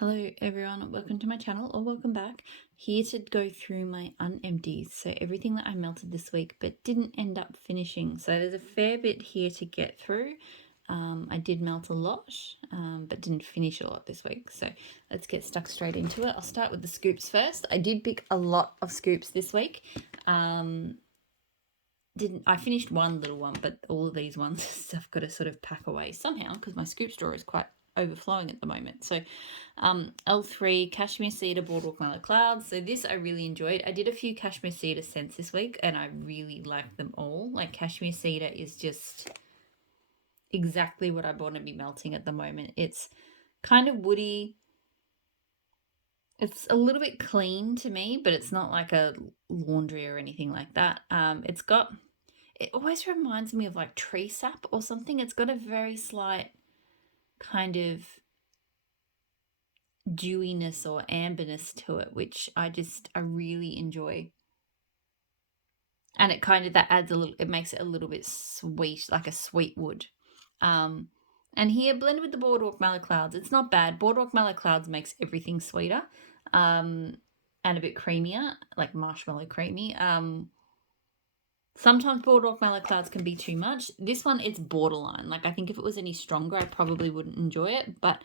Hello everyone, welcome to my channel or welcome back. Here to go through my unempties, so everything that I melted this week but didn't end up finishing. So there's a fair bit here to get through. I did melt a lot but didn't finish a lot this week, so let's get stuck straight into it. I'll start with the scoops first. I did pick a lot of scoops this week. I finished one little one, but all of these ones I've got to sort of pack away somehow because my scoop drawer is quite overflowing at the moment. So L3 Cashmere Cedar Boardwalk Mallow Clouds. So this I really enjoyed. I did a few Cashmere Cedar scents this week and I really liked them all. Like Cashmere Cedar is just exactly what I want to be melting at the moment. It's kind of woody. It's a little bit clean to me, but it's not like a laundry or anything like that. It always reminds me of like tree sap or something. It's got a very slight kind of dewiness or amberness to it, which I really enjoy. And it kind of, that adds a little, it makes it a little bit sweet, like a sweet wood. And here, blended with the Boardwalk Mallow Clouds, it's not bad. Boardwalk Mallow Clouds makes everything sweeter and a bit creamier, like marshmallow creamy. Sometimes Boardwalk Mallow Clouds can be too much. This one, it's borderline. Like I think if it was any stronger, I probably wouldn't enjoy it. But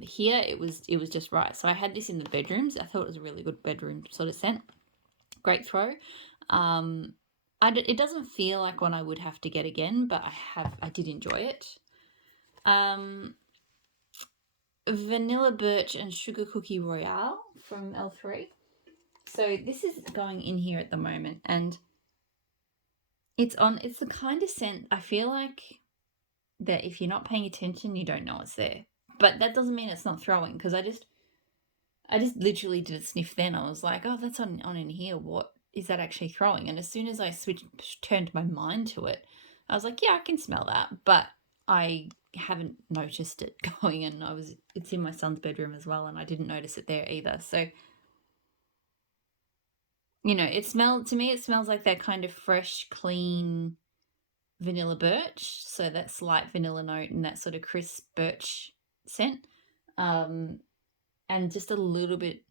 here it was just right. So I had this in the bedrooms. I thought it was a really good bedroom sort of scent. Great throw. It doesn't feel like one I would have to get again, but I did enjoy it. Vanilla Birch and Sugar Cookie Royale from L3. So this is going in here at the moment, and it's the kind of scent I feel like that if you're not paying attention, you don't know it's there. But that doesn't mean it's not throwing, because I just literally did a sniff then. I was like, oh, that's on in here. What is that actually throwing? And as soon as I turned my mind to it, I was like, yeah, I can smell that. But I haven't noticed it going, and it's in my son's bedroom as well, and I didn't notice it there either. So, you know, to me, it smells like that kind of fresh, clean vanilla birch. So that slight vanilla note and that sort of crisp birch scent. And just a little bit,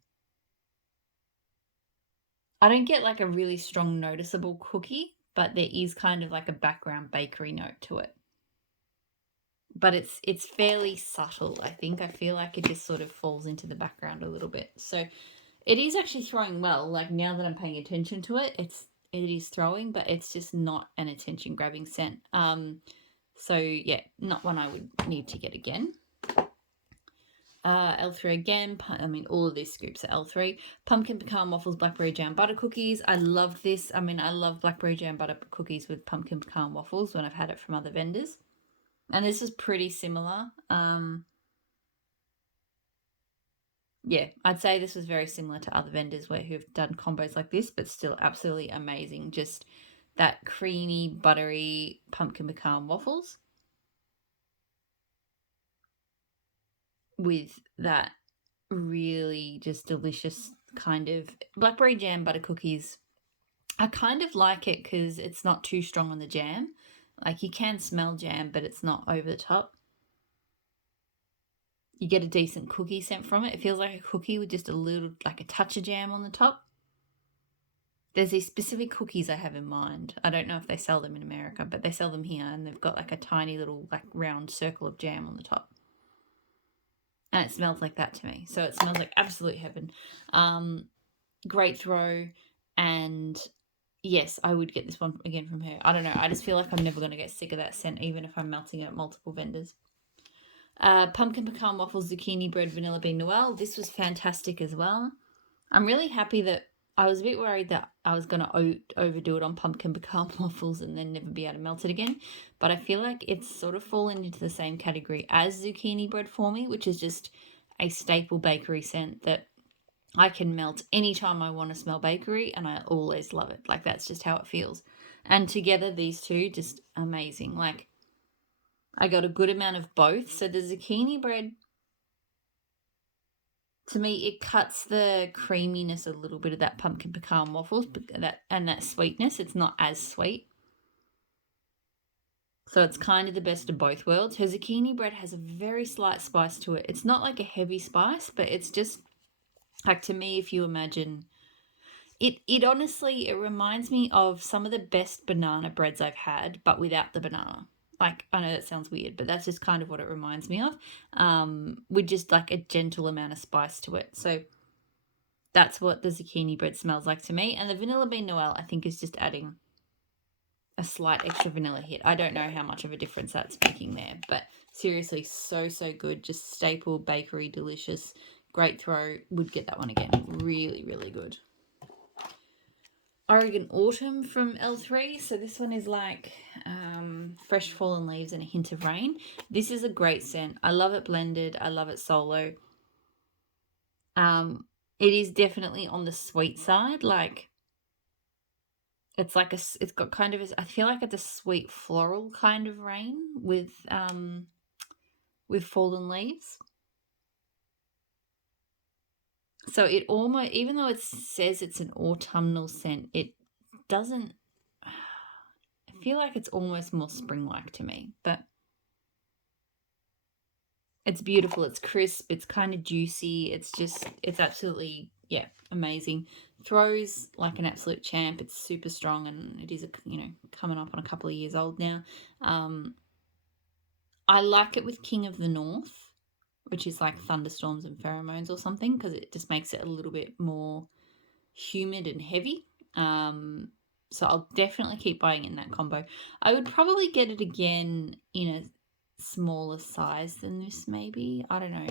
I don't get like a really strong noticeable cookie, but there is kind of like a background bakery note to it. But it's fairly subtle, I think. I feel like it just sort of falls into the background a little bit. So it is actually throwing well. Like now that I'm paying attention to it, it is throwing, but it's just not an attention grabbing scent. So yeah, not one I would need to get again. L3 again. I mean, all of these scoops are L3. Pumpkin Pecan Waffles, Blackberry Jam Butter Cookies. I love this. I mean, I love Blackberry Jam Butter Cookies with Pumpkin Pecan Waffles when I've had it from other vendors. And this is pretty similar. Yeah, I'd say this was very similar to other vendors who've done combos like this, but still absolutely amazing. Just that creamy, buttery pumpkin pecan waffles with that really just delicious kind of blackberry jam butter cookies. I kind of like it because it's not too strong on the jam. Like you can smell jam, but it's not over the top. You get a decent cookie scent from it. It feels like a cookie with just a little, like a touch of jam on the top. There's these specific cookies I have in mind. I don't know if they sell them in America, but they sell them here, and they've got like a tiny little like round circle of jam on the top. And it smells like that to me. So it smells like absolute heaven. Great throw. And yes, I would get this one again from her. I don't know. I just feel like I'm never going to get sick of that scent, even if I'm melting it at multiple vendors. Pumpkin Pecan Waffles, Zucchini Bread, Vanilla Bean Noel. This was fantastic as well. I'm really happy that I was a bit worried that I was going to overdo it on Pumpkin Pecan Waffles and then never be able to melt it again. But I feel like it's sort of fallen into the same category as Zucchini Bread for me, which is just a staple bakery scent that I can melt anytime I want to smell bakery, and I always love it. Like that's just how it feels. And together, these two, just amazing. Like I got a good amount of both. So the Zucchini Bread, to me, it cuts the creaminess a little bit of that pumpkin pecan waffles, and that sweetness. It's not as sweet. So it's kind of the best of both worlds. Her zucchini bread has a very slight spice to it. It's not like a heavy spice, but it's just like, to me, if you imagine it honestly, it reminds me of some of the best banana breads I've had, but without the banana. Like, I know that sounds weird, but that's just kind of what it reminds me of, with just like a gentle amount of spice to it. So that's what the zucchini bread smells like to me. And the vanilla bean Noel, I think, is just adding a slight extra vanilla hit. I don't know how much of a difference that's making there, but seriously, so good. Just staple bakery, delicious, great throw. Would get that one again. Really, really good. Oregon Autumn from L3. So this one is like fresh fallen leaves and a hint of rain. This is a great scent. I love it blended. I love it solo. It is definitely on the sweet side. Like, it's like it's got kind of I feel like it's a sweet floral kind of rain with fallen leaves. So it almost, even though it says it's an autumnal scent, it doesn't. I feel like it's almost more spring-like to me, but it's beautiful. It's crisp. It's kind of juicy. It's absolutely, yeah, amazing. Throws like an absolute champ. It's super strong, and it is, coming up on a couple of years old now. I like it with King of the North, which is like thunderstorms and pheromones or something, because it just makes it a little bit more humid and heavy. So I'll definitely keep buying in that combo. I would probably get it again in a smaller size than this, maybe. I don't know.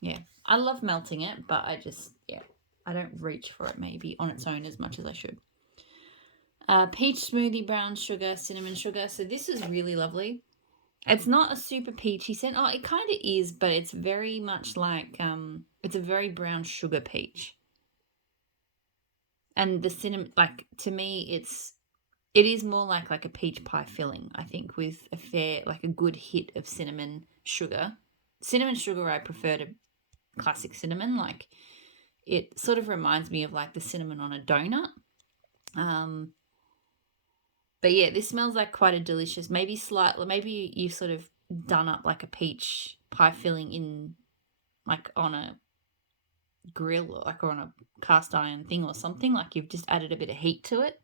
Yeah, I love melting it, but I don't reach for it maybe on its own as much as I should. Peach smoothie, brown sugar, cinnamon sugar. So this is really lovely. It's not a super peachy scent. Oh, it kind of is, but it's very much like it's a very brown sugar peach. And the cinnamon, like, to me, it is more like a peach pie filling, I think, with a good hit of cinnamon sugar. Cinnamon sugar I prefer to classic cinnamon. Like, it sort of reminds me of like the cinnamon on a donut. But yeah, this smells like quite a delicious, maybe you've sort of done up like a peach pie filling in, like, on a grill or on a cast iron thing or something. Like, you've just added a bit of heat to it.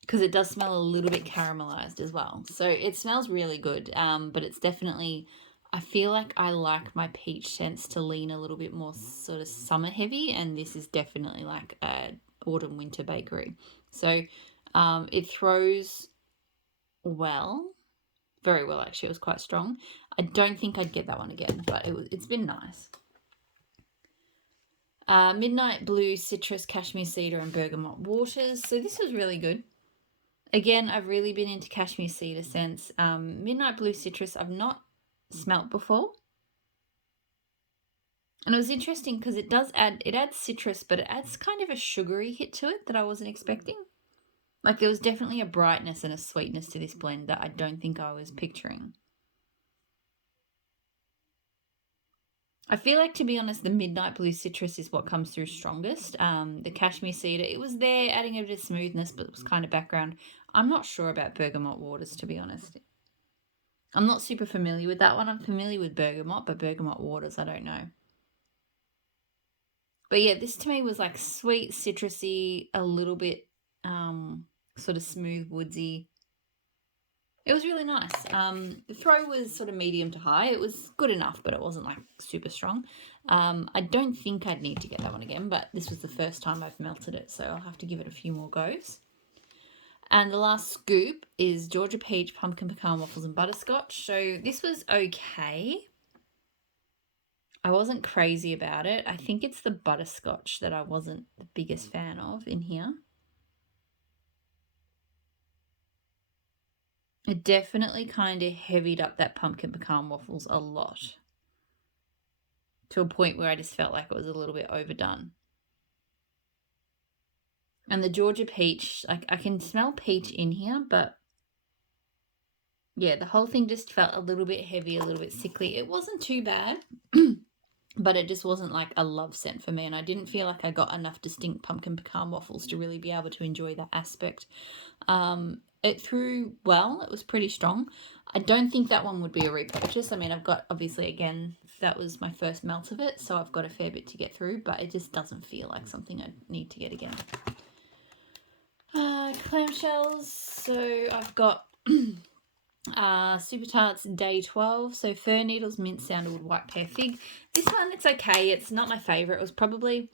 Because it does smell a little bit caramelized as well. So it smells really good, but it's definitely, I feel like I like my peach scents to lean a little bit more sort of summer heavy, and this is definitely like a autumn winter bakery. So it throws well, very well actually. It was quite strong. I don't think I'd get that one again, but it's been nice. Midnight Blue, Citrus, Cashmere, Cedar, and Bergamot waters. So this was really good. Again, I've really been into Cashmere Cedar scents. Midnight Blue Citrus I've not smelt before. And it was interesting because it adds citrus, but it adds kind of a sugary hit to it that I wasn't expecting. Like, there was definitely a brightness and a sweetness to this blend that I don't think I was picturing. I feel like, to be honest, the Midnight Blue Citrus is what comes through strongest. The Cashmere Cedar, it was there adding a bit of smoothness, but it was kind of background. I'm not sure about Bergamot waters, to be honest. I'm not super familiar with that one. I'm familiar with Bergamot, but Bergamot waters, I don't know. But yeah, this to me was like sweet, citrusy, a little bit sort of smooth, woodsy. It was really nice. The throw was sort of medium to high. It was good enough, but it wasn't like super strong. I don't think I'd need to get that one again, but this was the first time I've melted it, so I'll have to give it a few more goes. And the last scoop is Georgia Peach, Pumpkin Pecan Waffles, and Butterscotch. So this was okay. I wasn't crazy about it. I think it's the Butterscotch that I wasn't the biggest fan of in here. It definitely kind of heavied up that Pumpkin Pecan Waffles a lot, to a point where I just felt like it was a little bit overdone. And the Georgia Peach, like, I can smell peach in here, but yeah, the whole thing just felt a little bit heavy, a little bit sickly. It wasn't too bad. but it just wasn't like a love scent for me, and I didn't feel like I got enough distinct pumpkin pecan waffles to really be able to enjoy that aspect. It threw well. It was pretty strong. I don't think that one would be a repurchase. I mean, I've got, obviously, again, that was my first melt of it, so I've got a fair bit to get through, but it just doesn't feel like something I need to get again. Clamshells. So I've got Super Tarts Day 12. So fir needles, mint sandalwood, white pear fig. This one, it's okay. It's not my favourite. It was probably,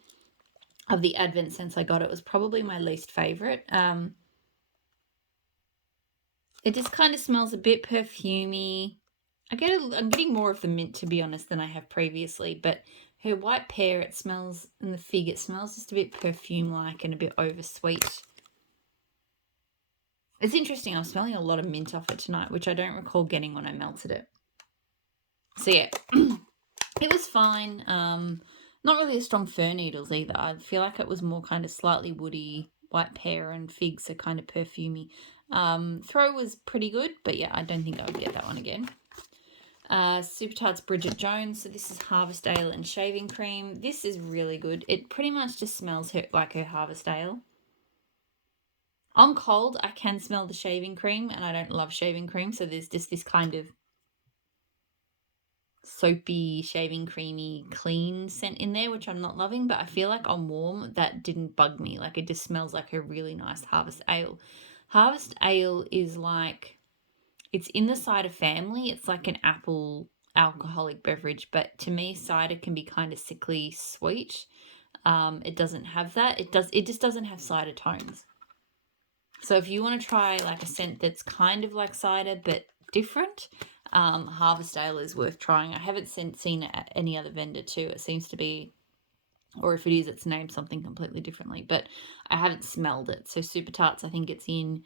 of the Advent scents I got, it was probably my least favourite. It just kind of smells a bit perfumey. I'm getting more of the mint, to be honest, than I have previously, but her white pear, it smells, and the fig, it smells just a bit perfume-like and a bit oversweet. It's interesting, I'm smelling a lot of mint off it tonight, which I don't recall getting when I melted it. So yeah, it was fine. Not really a strong fir needles either. I feel like it was more kind of slightly woody, white pear and figs are kind of perfumey. Throw was pretty good, but yeah, I don't think I would get that one again. Super Tarts Bridget Jones. So this is Harvest Ale and shaving cream. This is really good. It pretty much just smells like her Harvest Ale. On cold, I can smell the shaving cream, and I don't love shaving cream, so there's just this kind of soapy, shaving creamy, clean scent in there, which I'm not loving, but I feel like on warm, that didn't bug me. Like, it just smells like a really nice Harvest Ale. Harvest Ale is like, it's in the cider family. It's like an apple alcoholic beverage, but to me, cider can be kind of sickly sweet. It doesn't have that. It just doesn't have cider tones. So if you want to try like a scent that's kind of like cider but different, Harvest Ale is worth trying. I haven't seen it at any other vendor too. It seems to be, or if it is, it's named something completely differently, but I haven't smelled it. So Super Tarts, I think it's in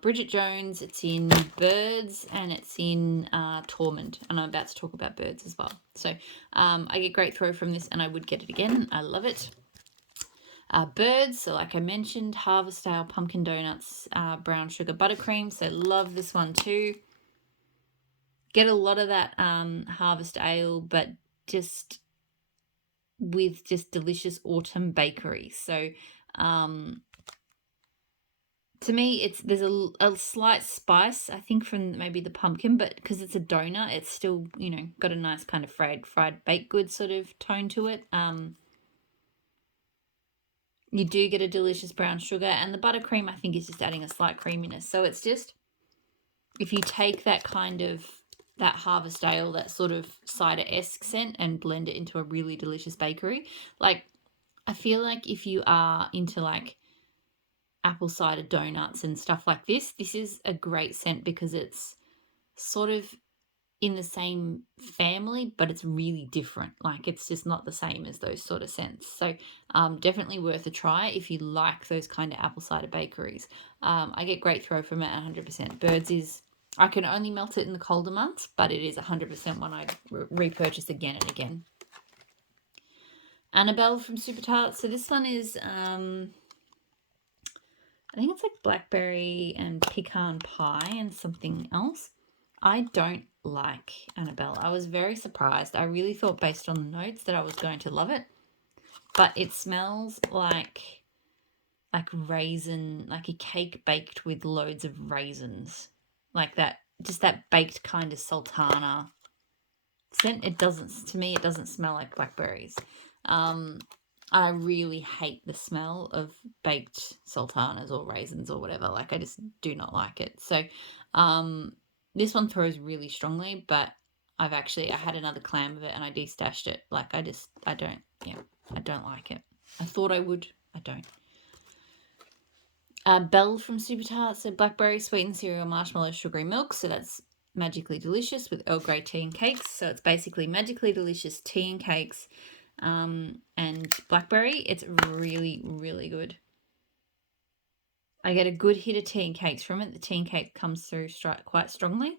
Bridget Jones, it's in Birds, and it's in Tormund, and I'm about to talk about Birds as well. So I get great throw from this, and I would get it again. I love it. Birds, so like I mentioned, Harvest Ale, pumpkin donuts, brown sugar buttercream, so love this one too. Get a lot of that Harvest Ale, but just with just delicious autumn bakery. So to me, there's a slight spice, I think, from maybe the pumpkin, but because it's a donut, it's still, got a nice kind of fried baked good sort of tone to it. You do get a delicious brown sugar, and the buttercream, I think, is just adding a slight creaminess. So it's just, if you take that kind of, that Harvest Ale, that sort of cider-esque scent, and blend it into a really delicious bakery, like, I feel like if you are into like apple cider donuts and stuff like this is a great scent because it's sort of in the same family, but it's really different. Like, it's just not the same as those sort of scents. So definitely worth a try if you like those kind of apple cider bakeries. I get great throw from it 100%. Birds is, I can only melt it in the colder months, but it is 100% one I'd repurchase again and again. Annabelle from Super Tart. So this one is, I think it's like blackberry and pecan pie and something else. I don't like Annabelle. I was very surprised. I really thought, based on the notes, that I was going to love it. But it smells like raisin, like a cake baked with loads of raisins. Like that, just that baked kind of sultana scent. To me, it doesn't smell like blackberries. I really hate the smell of baked sultanas or raisins or whatever. Like, I just do not like it. So, this one throws really strongly, but I had another clam of it and I destashed it. Like, I don't like it. I thought I would. I don't. Belle from Super Tart. So blackberry, sweetened cereal, marshmallow, sugary milk. So that's magically delicious with Earl Grey tea and cakes. So it's basically magically delicious tea and cakes and blackberry. It's really, really good. I get a good hit of tea and cakes from it. The tea and cake comes through quite strongly.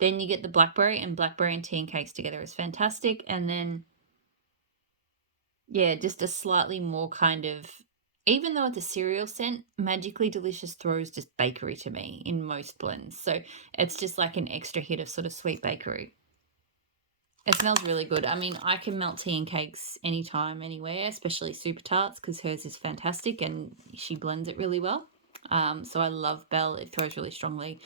Then you get the blackberry and tea and cakes together is fantastic. And then, yeah, just a slightly more kind of, even though it's a cereal scent, magically delicious throws just bakery to me in most blends. So it's just like an extra hit of sort of sweet bakery. It smells really good. I mean, I can melt tea and cakes anytime, anywhere, especially Super Tarts, because hers is fantastic and she blends it really well. So I love Belle. It throws really strongly.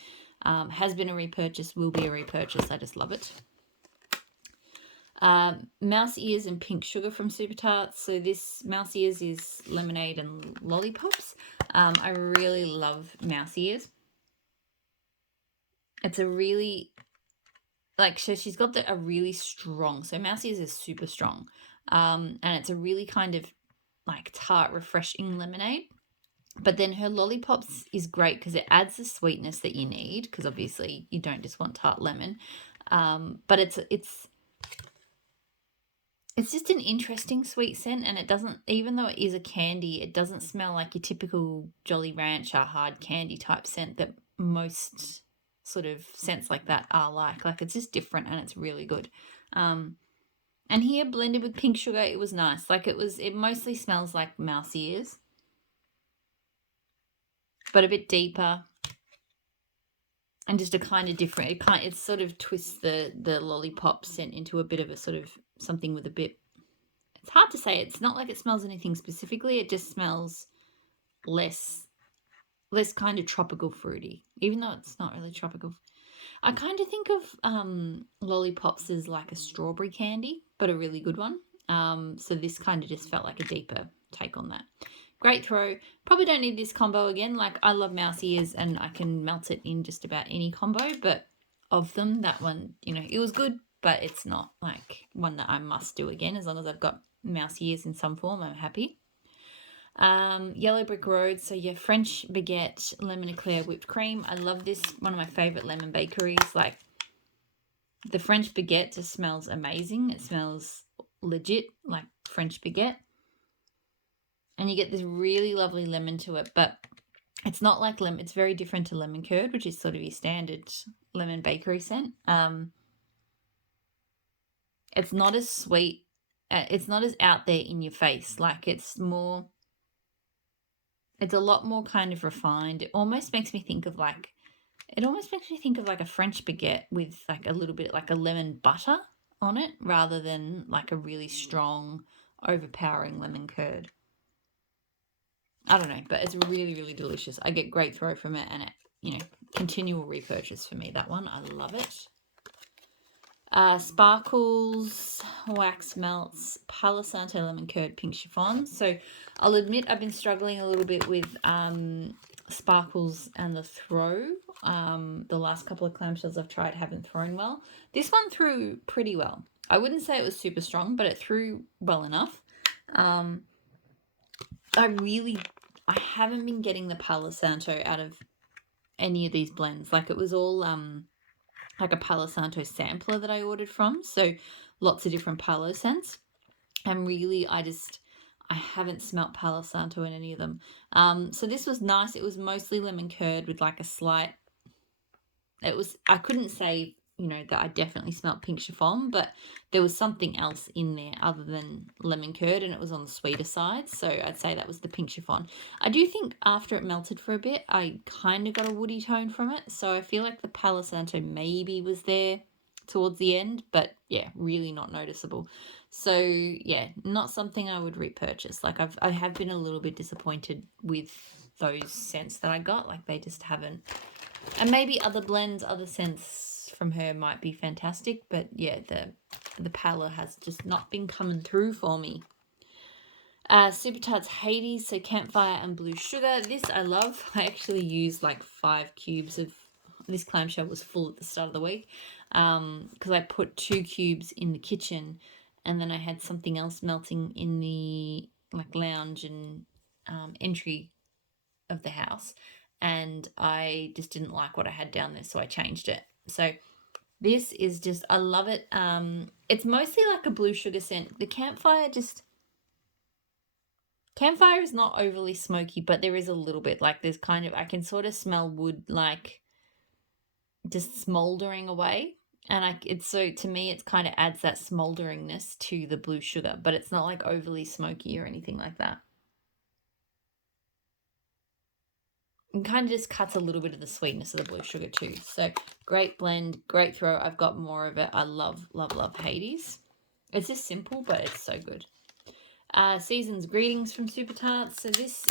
Has been a repurchase, will be a repurchase. I just love it. Mouse ears and pink sugar from Super Tarts. So this mouse ears is lemonade and lollipops. I really love mouse ears. It's a really, like, so she's got a really strong, so mouse ears is super strong. And it's a really kind of like tart, refreshing lemonade. But then her lollipops is great because it adds the sweetness that you need, because obviously you don't just want tart lemon. But it's just an interesting sweet scent, and it doesn't, even though it is a candy, it doesn't smell like your typical Jolly Rancher hard candy type scent that most sort of scents like that are like. Like, it's just different and it's really good. And here, blended with pink sugar, it was nice. Like, it mostly smells like mouse ears, but a bit deeper and just a kind of different. It sort of twists the lollipop scent into a bit of a sort of something with a bit. It's hard to say. It's not like it smells anything specifically. It just smells less kind of tropical fruity, even though it's not really tropical. I kind of think of lollipops as like a strawberry candy, but a really good one. So this kind of just felt like a deeper take on that. Great throw. Probably don't need this combo again. Like, I love mouse ears and I can melt it in just about any combo, but of them, that one, it was good, but it's not like one that I must do again. As long as I've got mouse ears in some form, I'm happy. Yellow Brick Road. So yeah, French baguette, lemon eclair, whipped cream. I love this. One of my favorite lemon bakeries. Like, the French baguette just smells amazing. It smells legit like French baguette. And you get this really lovely lemon to it, but it's not like lemon. It's very different to lemon curd, which is sort of your standard lemon bakery scent. It's not as sweet. It's not as out there in your face. Like, it's a lot more kind of refined. It almost makes me think of like a French baguette with like a little bit like a lemon butter on it, rather than like a really strong, overpowering lemon curd. I don't know, but it's really, really delicious. I get great throw from it, and it, continual repurchase for me, that one. I love it. Sparkles, wax melts, Palasante lemon curd, pink chiffon. So I'll admit I've been struggling a little bit with sparkles and the throw. The last couple of clamshells I've tried haven't thrown well. This one threw pretty well. I wouldn't say it was super strong, but it threw well enough. I haven't been getting the Palo Santo out of any of these blends. Like, it was all like a Palo Santo sampler that I ordered from. So lots of different Palo scents. And really, I haven't smelt Palo Santo in any of them. So this was nice. It was mostly lemon curd with like a slight, I couldn't say, that I definitely smelt pink chiffon, but there was something else in there other than lemon curd, and it was on the sweeter side. So I'd say that was the pink chiffon. I do think after it melted for a bit, I kind of got a woody tone from it. So I feel like the Palo Santo maybe was there towards the end, but yeah, really not noticeable. So yeah, not something I would repurchase. Like, I have been a little bit disappointed with those scents that I got. Like, they just haven't. And maybe other blends, other scents from her might be fantastic, but yeah, the Palo has just not been coming through for me. Super Tarts Hades, so Campfire and blue sugar. This I love. I actually used like 5 cubes of this. Clamshell was full at the start of the week because I put 2 cubes in the kitchen, and then I had something else melting in the like lounge and entry of the house, and I just didn't like what I had down there, so I changed it. So this is just, I love it. It's mostly like a blue sugar scent. The Campfire is not overly smoky, but there is a little bit, like, there's kind of, I can sort of smell wood, like, just smoldering away. And to me, it kind of adds that smolderingness to the blue sugar, but it's not like overly smoky or anything like that. and kind of just cuts a little bit of the sweetness of the blue sugar too. So great blend, great throw. I've got more of it. I love, love, love Hades. It's just simple, but it's so good. Season's Greetings from Super Tart. So this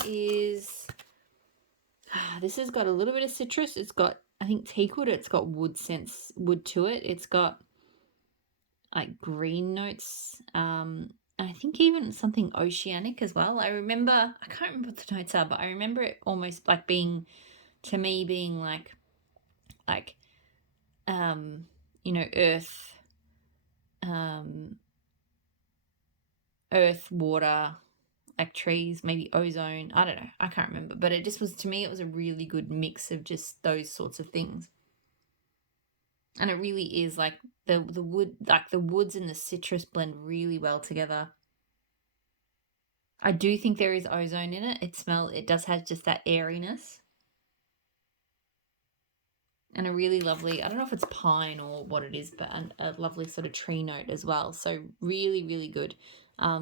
has got a little bit of citrus. It's got, I think, teakwood. It's got wood to it. It's got like green notes. And I think even something oceanic as well. I can't remember what the notes are, but I remember it almost like being like earth, water, like trees, maybe ozone. I don't know. I can't remember. But it just was, to me, it was a really good mix of just those sorts of things. And it really is like the wood, like the woods and the citrus blend really well together. I do think there is ozone in it. It does have just that airiness. And a really lovely, I don't know if it's pine or what it is, but a lovely sort of tree note as well. So really, really good.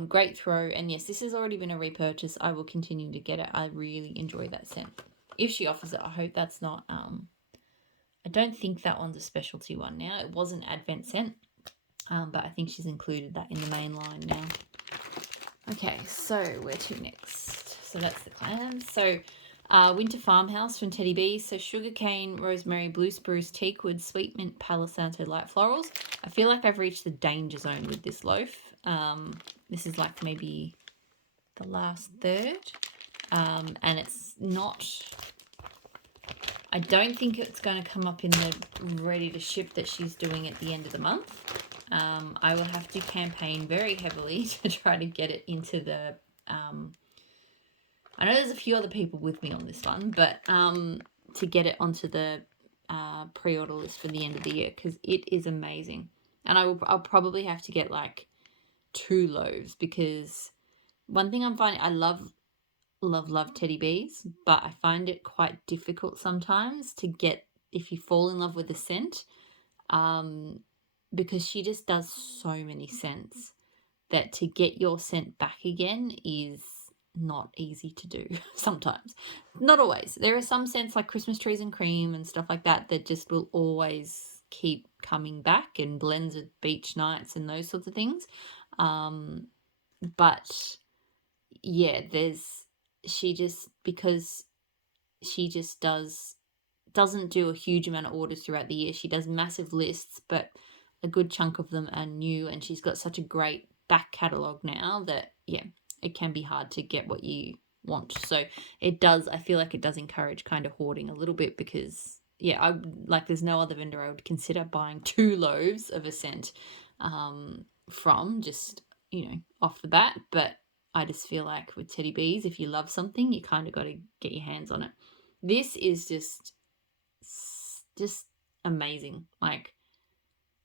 Great throw. And yes, this has already been a repurchase. I will continue to get it. I really enjoy that scent. If she offers it, I hope that's not, I don't think that one's a specialty one now. It was an Advent scent, but I think she's included that in the main line now. Okay, so where to next? So that's the clams. So Winter Farmhouse from Teddy B. So sugarcane, rosemary, blue spruce, teakwood, sweet mint, Palasante, light florals. I feel like I've reached the danger zone with this loaf. This is like maybe the last third. And it's not... I don't think it's going to come up in the ready to ship that she's doing at the end of the month. I will have to campaign very heavily to try to get it into the... I know there's a few other people with me on this one, but to get it onto the pre-order list for the end of the year, because it is amazing. And I'll probably have to get like 2 loaves, because one thing I'm finding, I love Teddy Bees, but I find it quite difficult sometimes to get, if you fall in love with the scent, because she just does so many scents that to get your scent back again is not easy to do sometimes. Not always. There are some scents like Christmas trees and cream and stuff like that that just will always keep coming back, and blends with beach nights and those sorts of things. But yeah, because she just doesn't do a huge amount of orders throughout the year. She does massive lists, but a good chunk of them are new, and she's got such a great back catalogue now that, yeah, it can be hard to get what you want. So I feel like it does encourage kind of hoarding a little bit, because, yeah, there's no other vendor I would consider buying 2 loaves of a scent from, just, off the bat. But I just feel like with Teddy Bees, if you love something, you kind of got to get your hands on it. This is just amazing. Like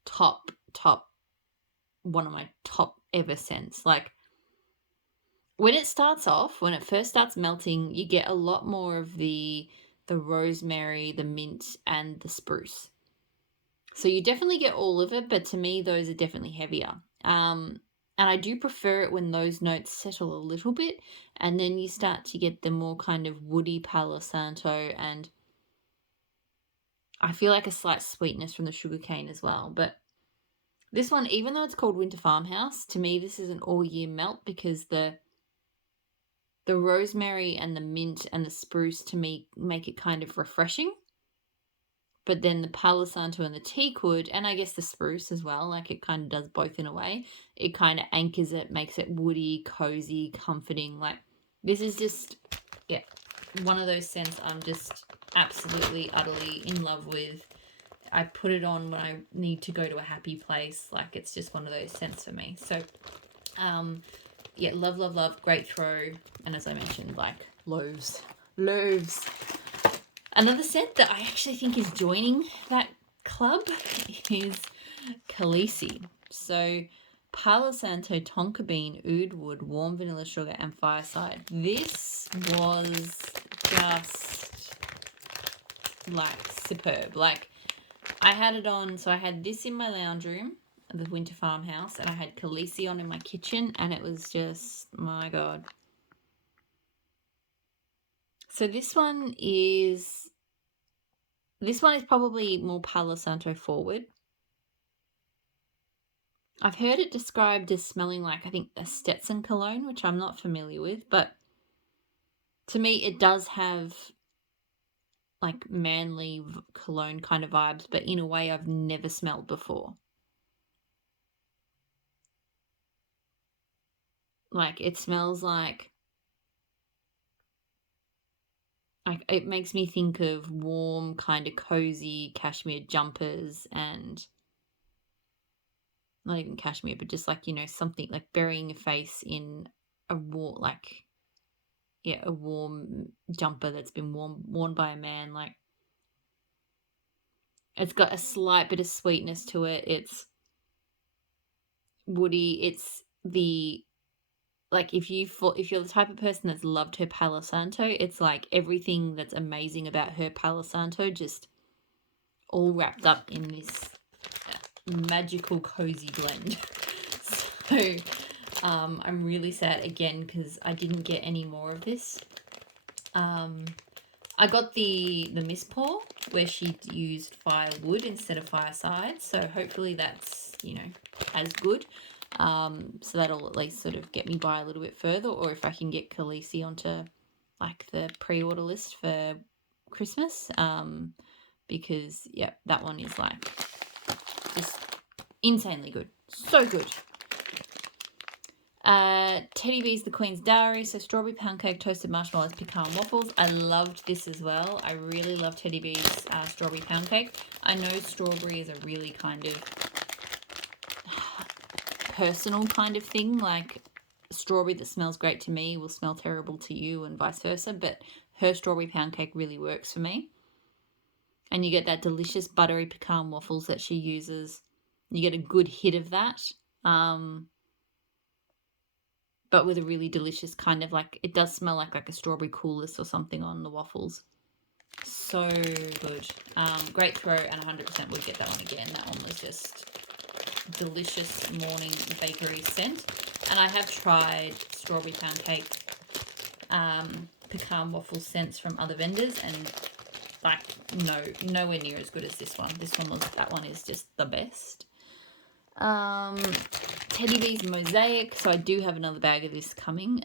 top, one of my top ever scents. Like when it first starts melting, you get a lot more of the rosemary, the mint, and the spruce. So you definitely get all of it, but to me, those are definitely heavier. And I do prefer it when those notes settle a little bit, and then you start to get the more kind of woody Palo Santo, and I feel like a slight sweetness from the sugarcane as well. But this one, even though it's called Winter Farmhouse, to me this is an all-year melt, because the rosemary and the mint and the spruce to me make it kind of refreshing. But then the Palo Santo and the teakwood, and I guess the spruce as well, like it kind of does both in a way. It kind of anchors it, makes it woody, cozy, comforting. Like this is just, yeah, one of those scents I'm just absolutely, utterly in love with. I put it on when I need to go to a happy place. Like it's just one of those scents for me. So, yeah, love, great throw. And as I mentioned, like loaves. Another scent that I actually think is joining that club is Khaleesi. So Palo Santo, tonka bean, oud wood, warm vanilla sugar, and fireside. This was just like superb. Like I had it on, so I had this in my lounge room, the Winter Farmhouse, and I had Khaleesi on in my kitchen, and it was just, my God. So this one is probably more Palo Santo forward. I've heard it described as smelling like, I think, a Stetson cologne, which I'm not familiar with, but to me it does have like manly cologne kind of vibes, but in a way I've never smelled before. Like it smells like it makes me think of warm, kind of cozy cashmere jumpers, and not even cashmere, but just like, something like burying your face in a warm, a warm jumper that's been worn by a man. Like it's got a slight bit of sweetness to it. It's woody. It's like if you're the type of person that's loved her Palo Santo, it's like everything that's amazing about her Palo Santo just all wrapped up in this magical cozy blend. So I'm really sad again because I didn't get any more of this. I got the Miss Pour where she used firewood instead of fireside, so hopefully that's as good. So that'll at least sort of get me by a little bit further, or if I can get Khaleesi onto like the pre-order list for Christmas, because that one is like just insanely good, so good. Teddy B's The Queen's Diary, so strawberry pancake, toasted marshmallows, pecan waffles. I loved this as well. I really love Teddy B's strawberry pancake. I know strawberry is a really kind of personal kind of thing, like strawberry that smells great to me will smell terrible to you and vice versa, but her strawberry pancake really works for me. And you get that delicious buttery pecan waffles that she uses. You get a good hit of that, but with a really delicious kind of like, it does smell like a strawberry coolest or something on the waffles. So good. Great throw, and 100% would get that one again. That one was just delicious morning bakery scent. And I have tried strawberry pancake pecan waffle scents from other vendors, and like nowhere near as good as this one. That one is just the best. Teddy B's Mosaic, so I do have another bag of this coming.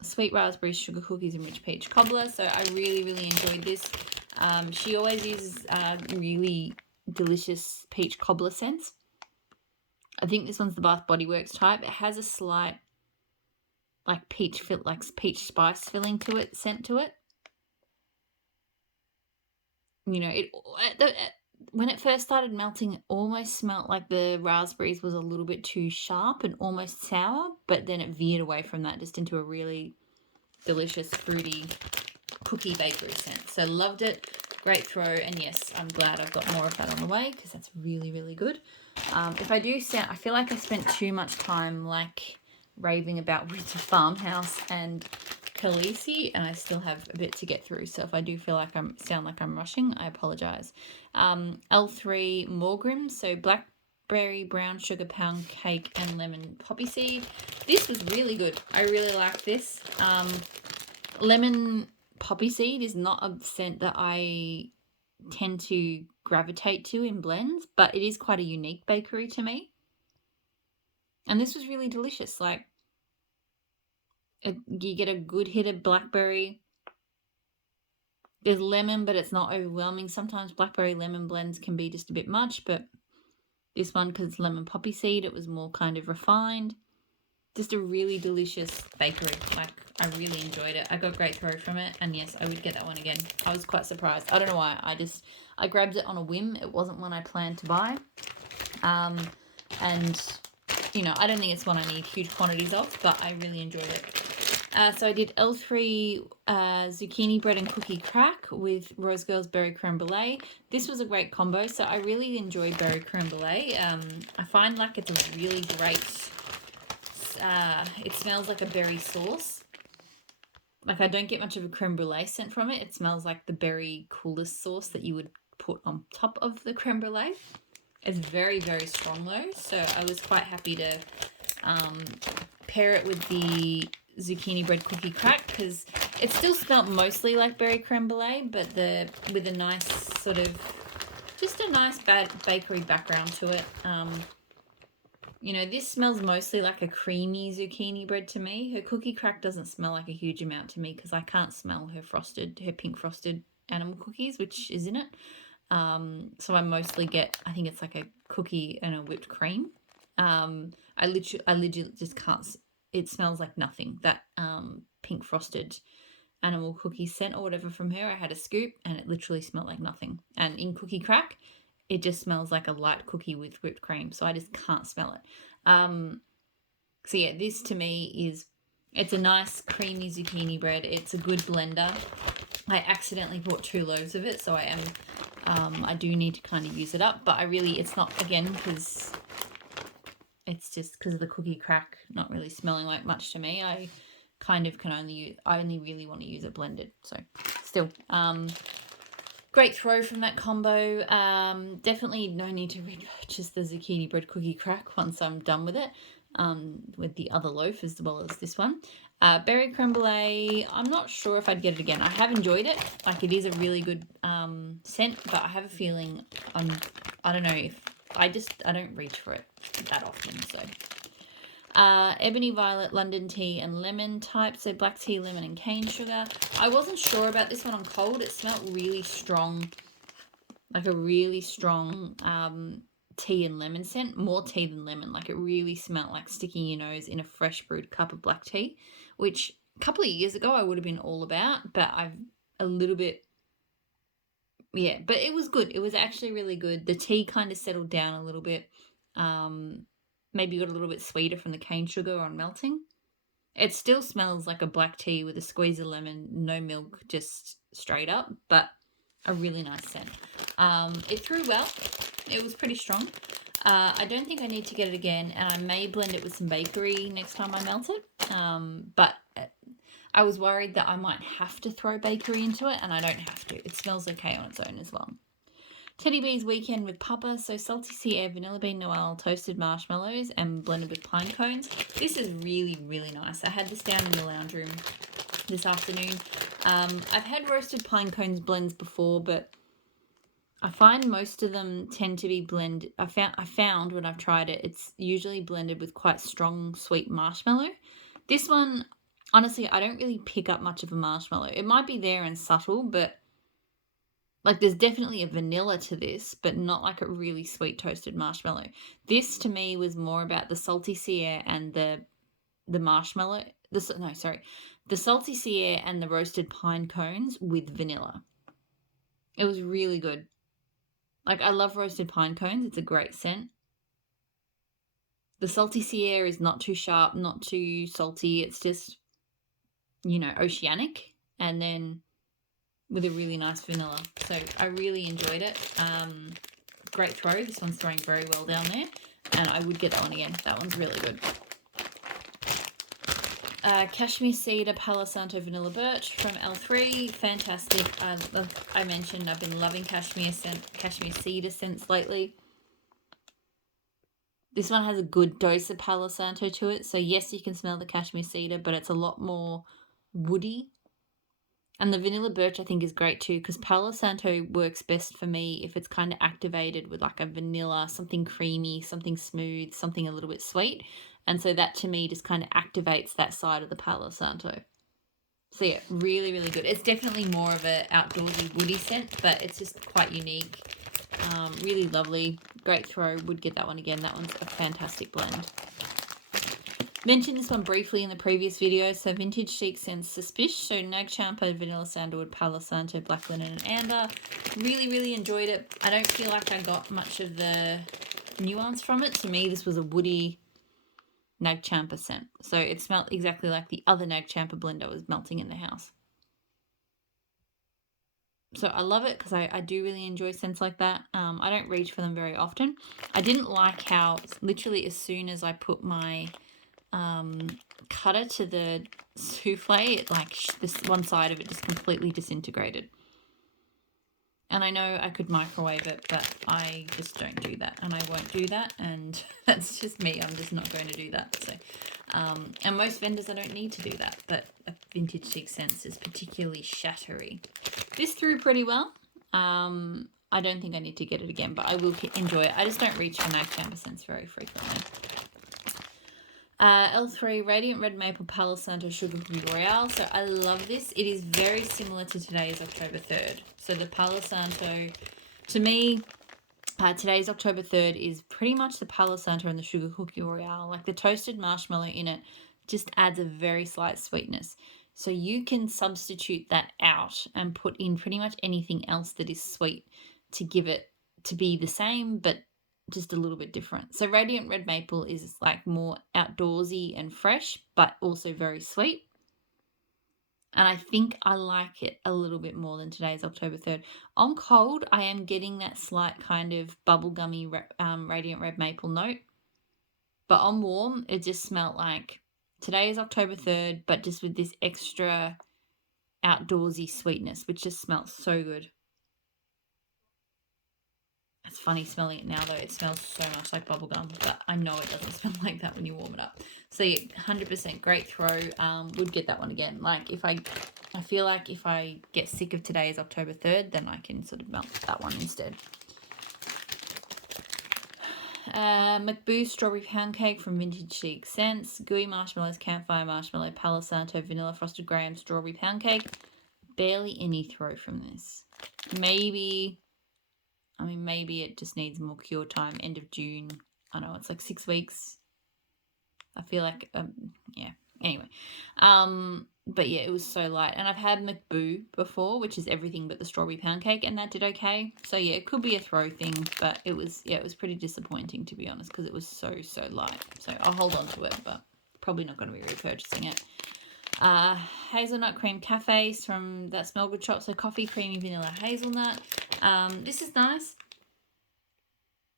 Sweet raspberries, sugar cookies, and rich peach cobbler. So I really enjoyed this. She always uses really delicious peach cobbler scents. I think this one's the Bath Body Works type. It has a slight like peach spice filling to it, scent to it. When it first started melting, it almost smelled like the raspberries was a little bit too sharp and almost sour, but then it veered away from that just into a really delicious fruity cookie bakery scent. So loved it. Great throw, and yes, I'm glad I've got more of that on the way because that's really good. If I do sound, I feel like I spent too much time like raving about with the Farmhouse and Khaleesi, and I still have a bit to get through. So if I do feel like sound like I'm rushing, I apologize. L3 Morgrim, so blackberry, brown sugar pound cake, and lemon poppy seed. This was really good. I really like this. Lemon poppy seed is not a scent that I tend to gravitate to in blends, but it is quite a unique bakery to me. And this was really delicious. Like, you get a good hit of blackberry. There's lemon, but it's not overwhelming. Sometimes blackberry lemon blends can be just a bit much, but this one, because it's lemon poppy seed, it was more kind of refined. Just a really delicious bakery. Like, I really enjoyed it. I got great throw from it, and yes, I would get that one again. I was quite surprised. I don't know why. I grabbed it on a whim. It wasn't one I planned to buy. And I don't think it's one I need huge quantities of, but I really enjoyed it. So I did L3 zucchini bread and cookie crack with Rose Girls berry creme brulee. This was a great combo, so I really enjoyed berry creme brulee. I find like it's a really great, it smells like a berry sauce. Like, I don't get much of a creme brulee scent from it. It smells like the berry coolest sauce that you would put on top of the creme brulee. It's very strong though, so I was quite happy to pair it with the zucchini bread cookie crack, because It still smelled mostly like berry creme brulee, but with a nice sort of, just a nice bakery background to it. You know, this smells mostly like a creamy zucchini bread to me. Her cookie crack doesn't smell like a huge amount to me because I can't smell her pink frosted animal cookies, which is in it. So I mostly get, I think it's like a cookie and a whipped cream. I literally just can't. It smells like nothing. That pink frosted animal cookie scent or whatever from her, I had a scoop and it literally smelled like nothing. And in cookie crack, it just smells like a light cookie with whipped cream, so I just can't smell it. So yeah, this to me it's a nice creamy zucchini bread. It's a good blender. I accidentally bought 2 loaves of it, so I do need to kind of use it up, but it's not, again, because it's just because of the cookie crack not really smelling like much to me. I kind of I only really want to use it blended, so still. Great throw from that combo. Definitely no need to repurchase the zucchini bread cookie crack once I'm done with it, with the other loaf as well as this one. Berry creme brulee, I'm not sure if I'd get it again. I have enjoyed it. Like, it is a really good scent, but I have a feeling I don't know if I don't reach for it that often. So Ebony Violet, London tea and lemon type, so black tea, lemon and cane sugar. I wasn't sure about this one on cold. It smelled really strong, like a really strong tea and lemon scent, more tea than lemon. Like, it really smelled like sticking your nose in a fresh brewed cup of black tea, which a couple of years ago I would have been all about, but I've a little bit, yeah, but it was good. It was actually really good. The tea kind of settled down a little bit. Maybe got a little bit sweeter from the cane sugar on melting. It still smells like a black tea with a squeeze of lemon, no milk, just straight up, but a really nice scent. It threw well. It was pretty strong. I don't think I need to get it again, and I may blend it with some bakery next time I melt it. But I was worried that I might have to throw bakery into it, and I don't have to. It smells okay on its own as well. Teddy Bee's Weekend with Papa, so salty sea air, vanilla bean Noel, toasted marshmallows, and blended with pine cones. This is really, really nice. I had this down in the lounge room this afternoon. I've had roasted pine cones blends before, but I find most of them tend to be blended. I found when I've tried it, it's usually blended with quite strong sweet marshmallow. This one, honestly, I don't really pick up much of a marshmallow. It might be there and subtle, but like, there's definitely a vanilla to this, but not like a really sweet toasted marshmallow. This to me was more about the salty sea air and the marshmallow. The salty sea air and the roasted pine cones with vanilla. It was really good. Like, I love roasted pine cones. It's a great scent. The salty sea air is not too sharp, not too salty. It's just, oceanic. And then with a really nice vanilla. So I really enjoyed it. Great throw. This one's throwing very well down there. And I would get that one again. That one's really good. Cashmere Cedar Palasante Vanilla Birch from L3. Fantastic. I mentioned I've been loving Cashmere Cedar scents lately. This one has a good dose of Palo Santo to it. So yes, you can smell the Cashmere Cedar, but it's a lot more woody. And the vanilla birch I think is great too, because Palo Santo works best for me if it's kind of activated with like a vanilla, something creamy, something smooth, something a little bit sweet. And so that to me just kind of activates that side of the Palo Santo. So yeah, really, really good. It's definitely more of an outdoorsy woody scent, but it's just quite unique. Really lovely. Great throw. Would get that one again. That one's a fantastic blend. Mentioned this one briefly in the previous video. So Vintage Chic scents Suspish. So Nag Champa, Vanilla Sandalwood, Palo Santo, Black Linen and Amber. Really, really enjoyed it. I don't feel like I got much of the nuance from it. To me, this was a woody Nag Champa scent. So it smelled exactly like the other Nag Champa blend I was melting in the house. So I love it because I do really enjoy scents like that. I don't reach for them very often. I didn't like how literally as soon as I put my cutter to the souffle, it like this one side of it just completely disintegrated. And I know I could microwave it, but I just don't do that, and I won't do that, and that's just me. I'm just not going to do that. So, and most vendors, I don't need to do that, but a Vintage Chic Scents is particularly shattery. This threw pretty well. I don't think I need to get it again, but I will enjoy it. I just don't reach for nice camber scents very frequently. L3 Radiant Red Maple Palo Santo Sugar Cookie Royale. So I love this. It is very similar to today's October 3rd. So the Palo Santo, to me, today's October 3rd is pretty much the Palo Santo and the Sugar Cookie Royale. Like the toasted marshmallow in it just adds a very slight sweetness. So you can substitute that out and put in pretty much anything else that is sweet to give it to be the same, but just a little bit different. So Radiant Red Maple is like more outdoorsy and fresh, but also very sweet. And I think I like it a little bit more than today's October 3rd. On cold, I am getting that slight kind of bubblegummy Radiant Red Maple note. But on warm, it just smelled like today is October 3rd, but just with this extra outdoorsy sweetness, which just smells so good. It's funny smelling it now, though. It smells so much like bubblegum, but I know it doesn't smell like that when you warm it up. So yeah, 100% great throw. Would get that one again. Like I feel like if I get sick of today's October 3rd, then I can sort of melt that one instead. Macbook Strawberry Pancake from Vintage Chic Scents. Gooey Marshmallows, Campfire Marshmallow, Palasante, Vanilla Frosted Graham, Strawberry Pancake. Barely any throw from this. Maybe it just needs more cure time. End of June. I know it's like 6 weeks. I feel like, yeah. Anyway, but yeah, it was so light. And I've had Macbook before, which is everything but the strawberry pancake, and that did okay. So yeah, it could be a throw thing, but it was pretty disappointing, to be honest, because it was so light. So I'll hold on to it, but probably not going to be repurchasing it. Hazelnut Cream Cafes from that Smell Good shop. So coffee, creamy vanilla hazelnut. This is nice.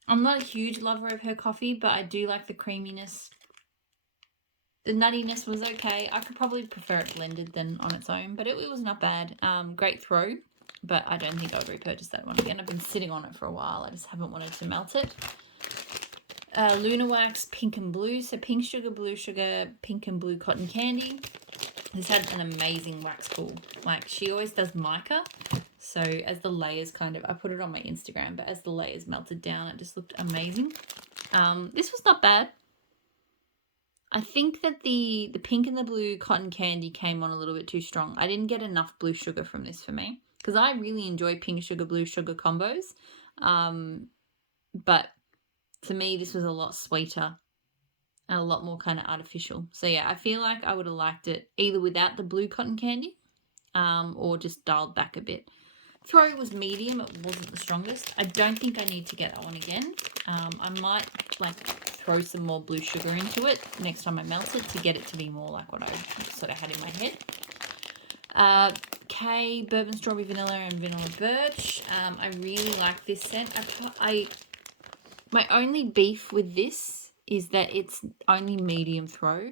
I'm not a huge lover of her coffee, but I do like the creaminess. The nuttiness was okay. I could probably prefer it blended than on its own, but it was not bad. Great throw, but I don't think I would repurchase that one again. I've been sitting on it for a while. I just haven't wanted to melt it. Luna Wax Pink and Blue. So pink sugar, blue sugar, pink and blue cotton candy. This had an amazing wax pool. Like, she always does mica. So as the layers kind of, I put it on my Instagram, but as the layers melted down, it just looked amazing. This was not bad. I think that the pink and the blue cotton candy came on a little bit too strong. I didn't get enough blue sugar from this for me, because I really enjoy pink sugar, blue sugar combos. But to me, this was a lot sweeter and a lot more kind of artificial. So yeah, I feel like I would have liked it either without the blue cotton candy, or just dialed back a bit. Throw was medium. It wasn't the strongest. I don't think I need to get that one again. I might throw some more blue sugar into it next time I melt it to get it to be more like what I sort of had in my head. K Bourbon Strawberry Vanilla and Vanilla Birch. I really like this scent. My only beef with this is that it's only medium throw.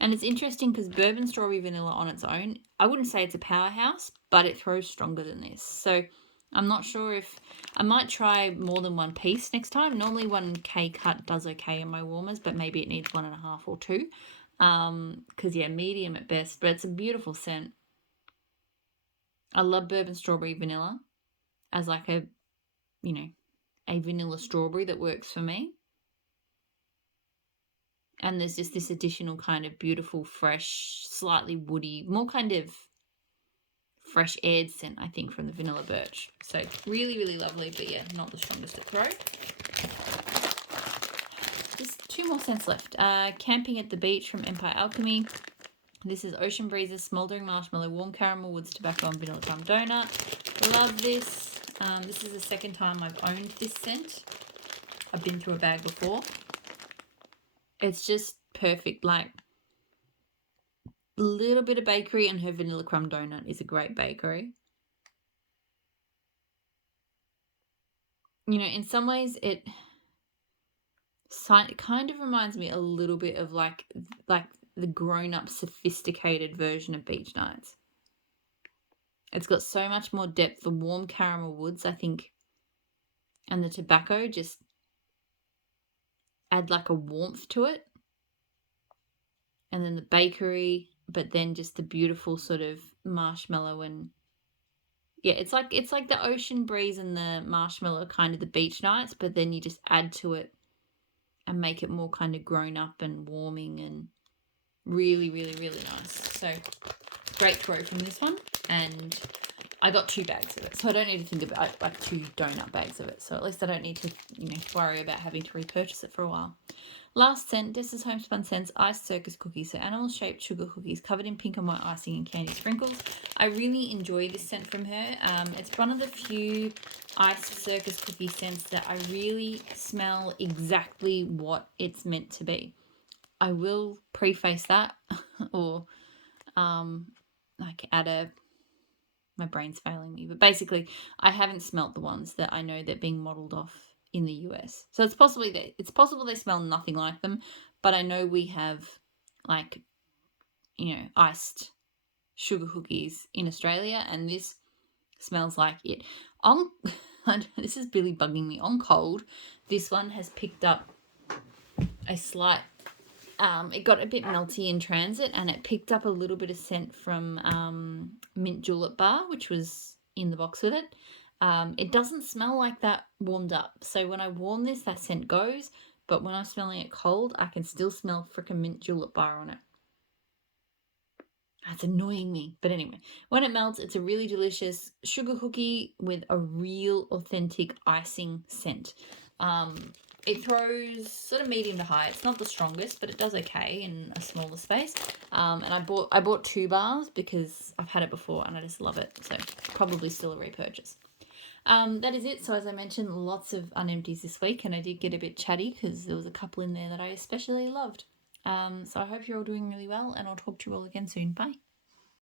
And it's interesting because Bourbon Strawberry Vanilla on its own, I wouldn't say it's a powerhouse, but it throws stronger than this. So I'm not sure if I might try more than one piece next time. Normally 1K cut does okay in my warmers, but maybe it needs 1.5 or 2. Because yeah, medium at best, but it's a beautiful scent. I love Bourbon Strawberry Vanilla as like a vanilla strawberry that works for me. And there's just this additional kind of beautiful, fresh, slightly woody, more kind of fresh aired scent, I think, from the Vanilla Birch. So really, really lovely, but yeah, not the strongest at throw. Just 2 more scents left. Camping at the Beach from Empire Alchemy. This is Ocean Breezes, Smoldering Marshmallow, Warm Caramel, Woods Tobacco, and Vanilla Plum Donut. Love this. This is the second time I've owned this scent. I've been through a bag before. It's just perfect. Like, a little bit of bakery, and her Vanilla Crumb Donut is a great bakery. In some ways it kind of reminds me a little bit of like the grown-up sophisticated version of Beach Nights. It's got so much more depth. The warm caramel woods, I think, and the tobacco just add like a warmth to it. And then the bakery, but then just the beautiful sort of marshmallow and yeah, it's like the ocean breeze and the marshmallow, kind of the beach nights, but then you just add to it and make it more kind of grown up and warming and really, really, really nice. So great throw from this one. And I got 2 bags of it, so I don't need to think about like 2 donut bags of it. So at least I don't need to, worry about having to repurchase it for a while. Last scent, Des's Homespun Scents Iced Circus Cookies. So animal-shaped sugar cookies covered in pink and white icing and candy sprinkles. I really enjoy this scent from her. It's one of the few iced circus cookie scents that I really smell exactly what it's meant to be. I will preface that or like my brain's failing me, but basically I haven't smelt the ones that I know that are being modelled off in the US. So it's possible they smell nothing like them, but I know we have like, iced sugar cookies in Australia, and this smells like it. This is really bugging me. On cold, this one has picked up a slight it got a bit melty in transit, and it picked up a little bit of scent from mint julep bar, which was in the box with it. It doesn't smell like that warmed up. So when I warm this, that scent goes, but when I'm smelling it cold, I can still smell frickin' mint julep bar on it. That's annoying me. But anyway, when it melts, it's a really delicious sugar cookie with a real authentic icing scent. It throws sort of medium to high. It's not the strongest, but it does okay in a smaller space. And I bought 2 bars because I've had it before and I just love it. So probably still a repurchase. That is it. So as I mentioned, lots of unempties this week, and I did get a bit chatty because there was a couple in there that I especially loved. So I hope you're all doing really well, and I'll talk to you all again soon. Bye.